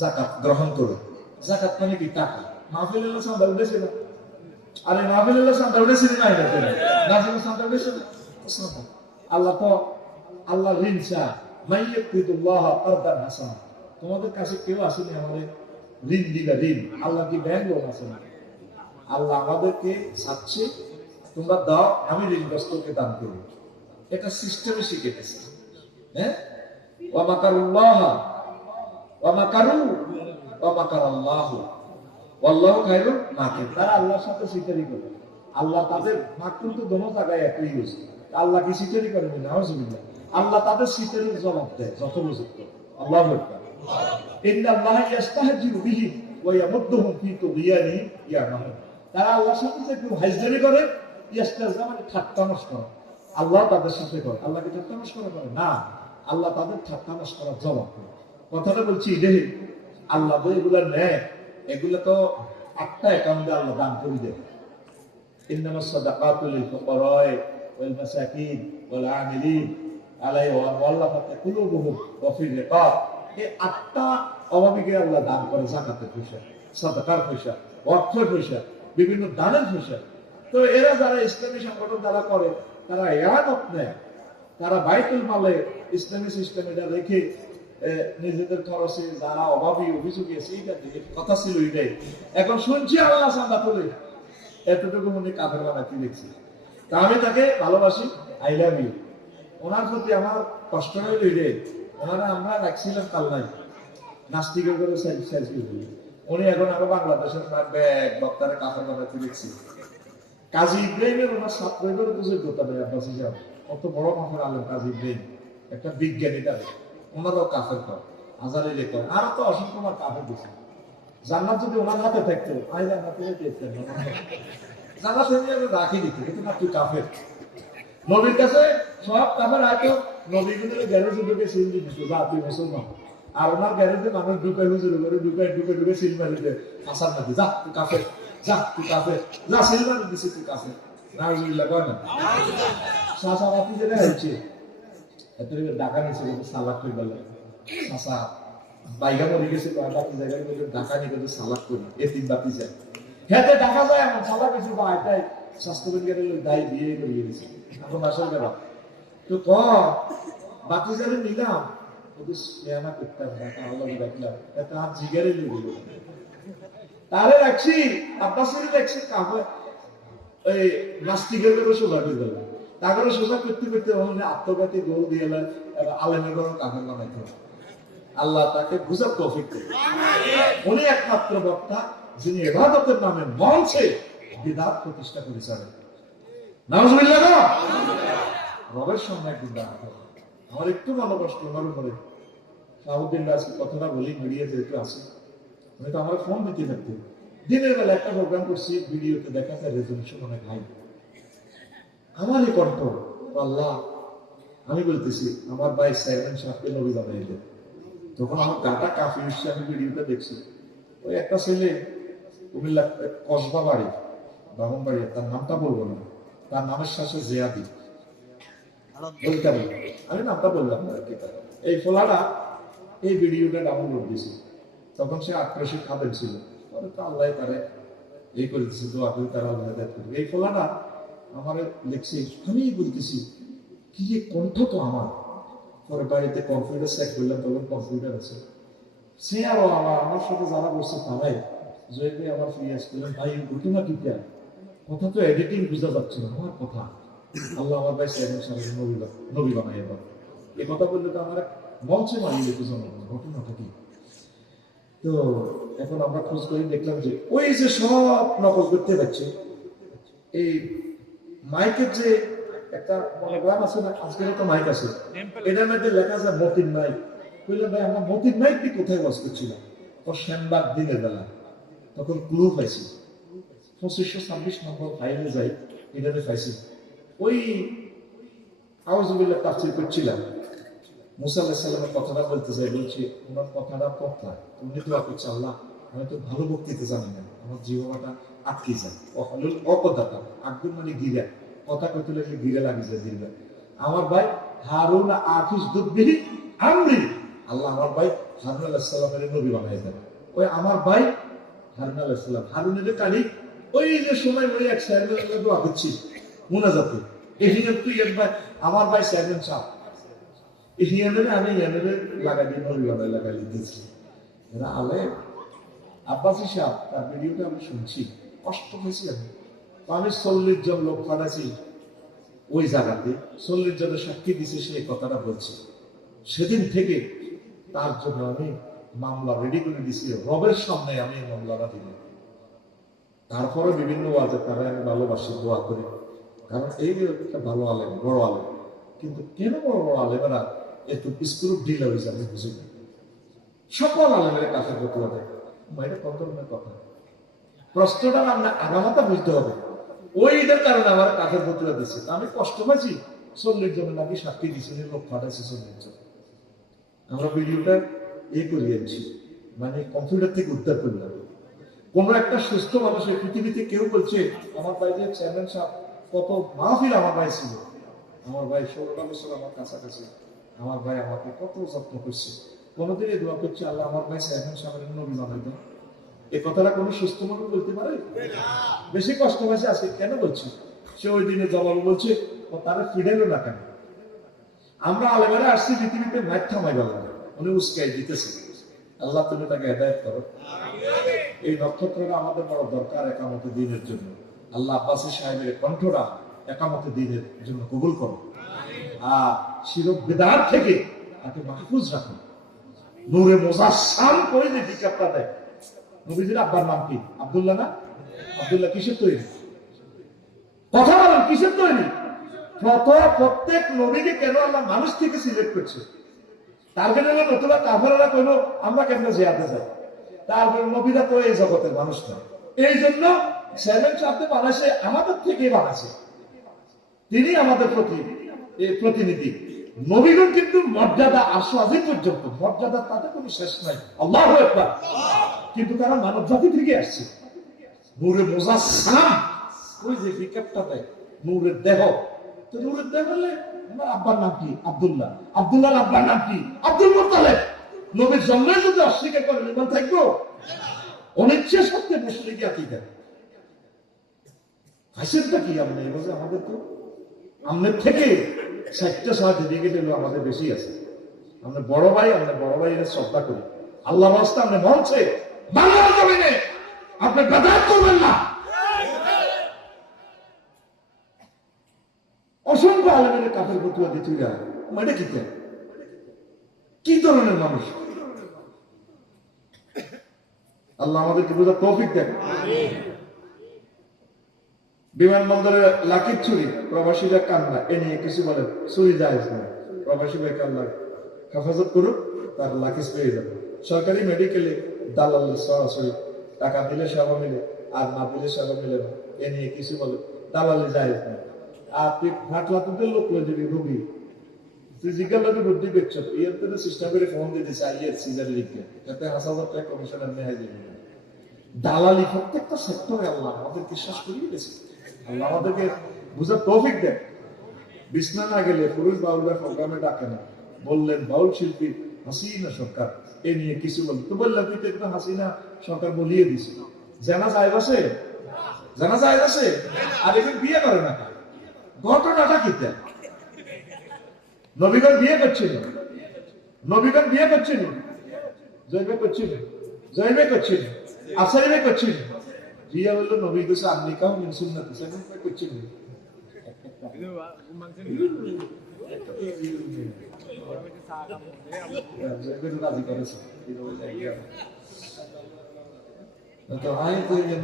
জাকাত গ্রহণ করো। জাকাত মানে কি? টাকা। মাহফিল হলো চাঁদা উঠেছে না? আরে মাহফিল হলো চাঁদা উঠেছে না? নাজিম চাঁদা উঠেছে না? আল্লাহ তো আল্লাহ ঋণ চা মাইয়াকুদুল্লাহ কারদান হাসান। তোমাদের কাছে কেউ আসেনি আমাদের ঋণ দিলা ঋণ। আল্লাহ কি ব্যাংক লোন আছে না? আল্লাহ আমাদেরকে চাচ্ছে তোমরা দাও, আমি ঋণগ্রস্তকে দান করব। এটা সিস্টেমে শিখে গেছে। হ্যাঁ, ওয়া মাকারুল্লাহ ওয়া মাকারু ওয়া মাকারাল্লাহু ওয়াল্লাহু খায়রুল মাকির। তারা আল্লাহর সাথে সিটারি করে। আল্লাহ তাদের মাকরু তো দোনো জায়গায় একই ইউজ। আল্লাহ কি সিটারি করেন? নাউজুবিল্লাহ। আল্লাহ তাদের সিটারির জবাব দেয় যথোপযুক্ত। আল্লাহু আকবার। ইন্নাল্লাহা ইস্তাহজিউ বিহি ওয়া ইয়ামুদ্দুহুম ফি তুগয়ানিহিম ইয়ামাহুন। তারা আল্লাহর সাথে যে একটু হাইজলামি করে, ইস্তাহজা মানে ঠাট্টা মশকরা। আল্লাহ তাদের সাথে করে। আল্লাহ কি ঠাট্টা মশকরা করে? না, আল্লাহ তাদের ঠাট্টা মশকরার জবাব দেয়। কথাটা বলছি দেখে আল্লাহ তো এগুলা নেয়, এগুলো তো একটা অ্যাকাউন্টে আল্লাহ দান করে দেয়। ইন্নামাস সাদাকাতু লিল ফুকারায়ে ওয়াল মাসাকিন ওয়াল আমিলিন আলাইহি ওয়া মুআল্লাফাতি কুলুবুহুম ওয়া ফির রিকাব। এই আটটা অভাবীকে আল্লাহ দান করে যাকাতের পয়সা, সাদাকার পয়সা, অর্থের পয়সা, বিভিন্ন দানের পয়সা। তো এরা যারা ইসলামী সংগঠন যারা করে, তারা ইয়ানত নেয়, তারা বাইতুল মালে ইসলামী সিস্টেম এটা রেখে নিজেদের খরচে যারা অভাবী অভিযোগ এসে কথা ছিল এটাই। এখন শুনছি আল্লাহ চাঁদা তোলে, এতটুকু মনে কাঁধের বানাতে দেখছি। তা আমি তাকে ভালোবাসি, আই লাভ ইউ। ওনার প্রতি আমার কষ্ট হইল এটাই। ওনারা আমরা রাখছিলাম কাল্লাই নাস্তিকের করে উনি এখন আরো বাংলাদেশের ব্যাগ বক্তারে কাঁধের বানাতে দেখছি। কাজী ইব্রাহিমের ওনার ছাত্র করে তো যোগ্যতা নেই। আব্বাস হিসাব কত বড় মাফের আলেম কাজী ইব্রাহিম, একটা বিজ্ঞানী। তাদের ওনারাও কাফের কর, আজারি রেকর্ড আর তো অসংখ্য আমার কাফের দিচ্ছে। জান্নাত যদি ওনার হাতে থাকতো, আই জান্নাতে যেতেন না, জান্নাত রাখি দিত। কিন্তু না, তুই কাফের। নবীর কাছে সব কাফের আয়তো নবীগুলোর গ্যারেজে ঢুকে সিল দিত, যা তুই মুসলমান। আর ওনার গ্যারেজে মানুষ ঢুকে হুজুর করে ঢুকে সিল মারিতে আসার নাকি, যা তুই কাফের, যা তুই কাফের, যা সিল মারি দিছি তুই কাফের। নাউজুবিল্লাহ কয় না? শাসাবাতি যেটা হচ্ছে এত ঢাকা নিচে সালাদ করে গেল শাসা বাইগা মরে গেছে, বাকি জায়গায় ঢাকা নিয়ে গেছে সালাদ করি এ তিন বাতি যায়। হ্যাঁ দেখা যায় এমন সালাদ কিছু বা এটাই স্বাস্থ্যবিজ্ঞানের দায় দিয়ে করে গেছে। এখন আসল গেল তো বাতি যারে নিলাম তারে রাখছি আব্বাসের রাখছি কাপড় ওই নাস্তিকের করে সোজা করে গেল। তারপরে সোজা করতে করতে আত্মঘাতী গোল দিয়ে আলেমের ঘর কাপড় বানাইতে হবে। আল্লাহ তাকে বুঝার তৌফিক দেন। উনি একমাত্র বক্তা যিনি ইবাদতের নামে মঞ্চে বিদআত প্রতিষ্ঠা করেছেন। নাউজুবিল্লাহ। রবের সামনে একদিন দাঁড়াতে হবে। আমার একটু মনে কষ্ট ওনার উপরে। শাহাবুদ্দিন আজকে কথাটা বলি, মিডিয়া যেহেতু আছে, উনি তো আমার ফোন দিতে থাকতেন। দিনের বেলা একটা প্রোগ্রাম করছি, ভিডিওতে দেখা যায় রেজলিউশন অনেক হাই। আমার এই কণ্ঠ আল্লাহ, আমি বলতেছি আমার ভাই চেয়ারম্যান সাহেবকে নবী বানাই দেন। তখন আমার গাটা কাফি হচ্ছে, আমি ভিডিওটা দেখছি। ওই একটা ছেলে কুমিল্লা কসবা বাড়ি ব্রাহ্মণবাড়ি, তার নামটা বলবো না, তার নামের সাথে জিয়াদি বলতে পারি, আমি নামটা বললাম না। এই ফোলাটা এই ভিডিওটা ডাউনলোড দিয়েছি। তখন সে আক্রোশী খাদের ছিল, তো আল্লাহ তারে এই করে দিচ্ছে, তো আপনি তারা আল্লাহ করবে। এই ফোলাটা আমার লিখছে, আমি বলতেছি কি যে কণ্ঠ তো আমার। পরে বাড়িতে কম্পিউটার চেক করলাম, তখন কম্পিউটার আছে। সে আরো আমার সাথে যারা বসছে তারাই জয়কে আমার ফিরিয়াজ করলেন, ভাই ঘটনা কি কথা তো এডিটিং বোঝা যাচ্ছে না আমার কথা। আল্লাহ আমার ভাই চেয়ারম্যান সাহেব নবী বানাই এবার এই কথা বললে তো আমার মঞ্চে মারিয়ে দিতে জনগণ। ঘটনাটা কি? তো এখন আমরা খোঁজ করে দেখলাম যে ওই যে সব নকল করতে পারছে, এই মাইকের যে একটা মনোগ্রাম আছে না, আজকের একটা মাইক আছে, এটার মধ্যে লেখা আছে মতিন মাইক। বললাম ভাই আমরা মতিন মাইকটি কোথায় ওয়াজ করছিলাম? ও শ্যামবাগ দিনের বেলা। তখন ক্লু পাইছি, 2526 নম্বর ফাইলে যাই, এটাতে পাইছি। ওই আউযুবিল্লাহ তাফসীর করছিলাম, মুসা আলাইহিস সালামের কথাটা বলতে যাই, বলছি ওনার কথাটা কথা তুমি দোয়া করছো, আল্লাহ আমি তো ভালো বক্তৃতা জানি না, আমার জিহ্বাটা আটকে যায়। অহলুল অকদাতা, আব্দুল মানে গিরা, কথা কইতে লাগলে গিরা লাগি যায় জিহ্বা। আমার ভাই হারুন আফিস দুবিহি আমরি, আল্লাহ আমার ভাই হারুন আলাইহিস সালামের নবী বানাইতেন। ওই আমার ভাই হারুন আলাইহিস সালাম, হারুনের কালি ওই যে সময় ওই এক সাহেবের দোয়া করছি মুনাজাতে, এখানে তুই একবার আমার ভাই সাহেবের চাপ এখানে আমি এনে লাগাই দিয়ে নবী বানাই লাগাই দিয়েছি। আলে আব্বাসী সাহেব তার ভিডিওটা আমি শুনছি, কষ্ট হয়েছি আমি 40 জন লোক পাঠাইছি ওই জায়গাতে, 40 জনের সাক্ষী দিছে সেই কথাটা বলছি। সেদিন থেকে তার জন্য আমি মামলা রেডি করে দিছি, রবের সামনে আমি এই মামলাটা দিল। তারপরে বিভিন্ন ওয়াজে তারা আমি ভালোবাসি, দোয়া করি, কারণ এই একটা ভালো আলেম, বড় আলেম। কিন্তু কেন বড় বড় আলেমেরা একটু স্ক্রু ঢিলা হয়েছে আমি বুঝি না। সকল আলেমের কাছে ফতুয়া দেয়, এটা কত ধরনের কথা? প্রশ্নটা আমরা আগামাতা বুঝতে হবে। ওইটার কারণে আমার কাঠের ফতুয়া দিচ্ছে, আমি কষ্ট পাচ্ছি। 40 জনের নাকি সাক্ষী দিচ্ছে, লোক পাঠাইছে 40 জন। আমরা ভিডিওটা করিয়েছি, মানে কম্পিউটার থেকে উদ্ধার করলাম। কোন একটা সুস্থ মানুষের পৃথিবীতে কেউ বলছে আমার ভাই যে চেয়ারম্যান সাহেব কত মাহফিল আমার ভাই ছিল, আমার ভাই 16টা বছর আমার কাছাকাছি, আমার ভাই আমাকে কত যত্ন করছে, কোনোদিনই দোয়া করছে আল্লাহ আমার ভাই চেয়ারম্যান সাহেবের নবী বানাই দেন। এই কথাটা কোনো সুস্থ মানুষ বলতে পারে? বেশি কষ্ট হয়েছে আজকে কেন বলছি? সে ওই দিনে জবাব বলছে ও তারা ফিডেলও না কেন? আমরা আলেমারা আসছি পৃথিবীতে মাইক থামাই গেলাম, উনি উস্কাই দিতেছে। আল্লাহ তুমি তাকে হেদায়েত করো। এই নক্ষত্রটা আমাদের বড় দরকার একামতে দিনের জন্য। আল্লাহ আব্বাসী সাহেবের কণ্ঠটা একামতে দিনের জন্য কবুল করো, আর শিরক বিদআত থেকে তাকে মাহফুজ রাখো। নূরে মুজাসসাম করে যে কিতাবটা দেয়, নবীজির আব্বার নাম কি? আব্দুল্লাহ না? আব্দুল্লাহ কিসের তৈরি? কথা বলেন, কিসের তৈরি? প্রত্যেক নবীকে কেন আল্লাহ মানুষ থেকে সিলেক্ট করছে? তার জন্য নতুবা কাফেররা কইলো আমরা কেন জিয়াদে যাই, তারপরে নবীরা তো এই জগতের মানুষ না। এই জন্য সেভেন শব্দে বানাইছে আমাদের থেকে বানাইছে, তিনি আমাদের প্রতিনিধি। নবীগণ কিন্তু মর্যাদা আসো আজি পর্যন্ত, মর্যাদা তাদের কোনো শেষ নাই, আল্লাহু আকবার। কিন্তু তারা মানব জাতি থেকে আসছে। নূরে মুজাসসাম ওই যে বিকেটটা দেয় নূরের দেহ, তো নূরের দেহ হলে আমার আব্বার নাম কি? আব্দুল্লাহ। আব্দুল্লাহর আব্বার নাম কি? Abdul Muttalib. নবীর জন্মে যদি অস্বীকার করেন ইমান থাকবো? অনিচ্ছে সত্যি মুশরিকি আকীদা। হাসিনটা কি আপনি এবারে আমাদের তো আমাদের থেকে 60টা সার্টিফিকেট এলো আমাদের বেশি আছে। আমরা বড় ভাই এর শ্রদ্ধা করি। আল্লাহর রাস্তা আমরা মঞ্চে বাংলার জমিনে আপনি বেদাত করবেন না। অসংখ্য আলেমের কাফের ফতুয়া দিতুইরা মানে কি ধরনের মানুষ? আল্লাহ আমাদেরকে বোঝার তৌফিক দেন। বিমানবন্দরে লাকির চুরি, প্রবাসীরা কান্না, এ নিয়ে কিছু বলেন চুরি জায়েজ না, প্রবাসী ভাই কান্না হেফাজত করুক, তার লাকিজ পেয়ে যাবে। সরকারি মেডিকেলে দালাল সরাসরি টাকা দিলে সেবা মিলে, আর না দিলে সেবা মিলে না, এ নিয়ে কিছু বলে দালালি জায়েজ না। আর তুই ফাটলাতে লোক লয়ে যাবি রোগী, তুই জিজ্ঞাসা লাগে বুদ্ধি পেয়েছ এর তো চেষ্টা করে ফোন দিতে চাই সিজার লিখতে, যাতে 1000 টাকা কমিশনের নেওয়া যাবে। দালালি প্রত্যেকটা সেক্টরে আল্লাহ আমাদের বিশ্বাস করিয়ে গেছে। আল্লাহ আমাদেরকে বুঝার তৌফিক দেন। বিছনা না গেলে পুরুষ বাউলরা প্রোগ্রামে ডাকে না, বললেন বাউল শিল্পী হাসিনা সরকার এ নিয়ে কিছু বল, তো বললাম তুই তো একটু হাসিনা সরকার বলিয়ে দিছি। জানা যায় বসে, জানা যায় বসে, আর এখন বিয়ে করে না। ঘটনাটা কি? নবীগণ বিয়ে করছিল, নবীগণ বিয়ে করছিল, জয়বে করছিল, জয়বে করছিল, আসাইবে করছিল। বিয়ে হলো নবী কাছে আন্নিকাও মিন সুন্নতি, সেখানে করছিল। রাজি করেছে তো আই কই না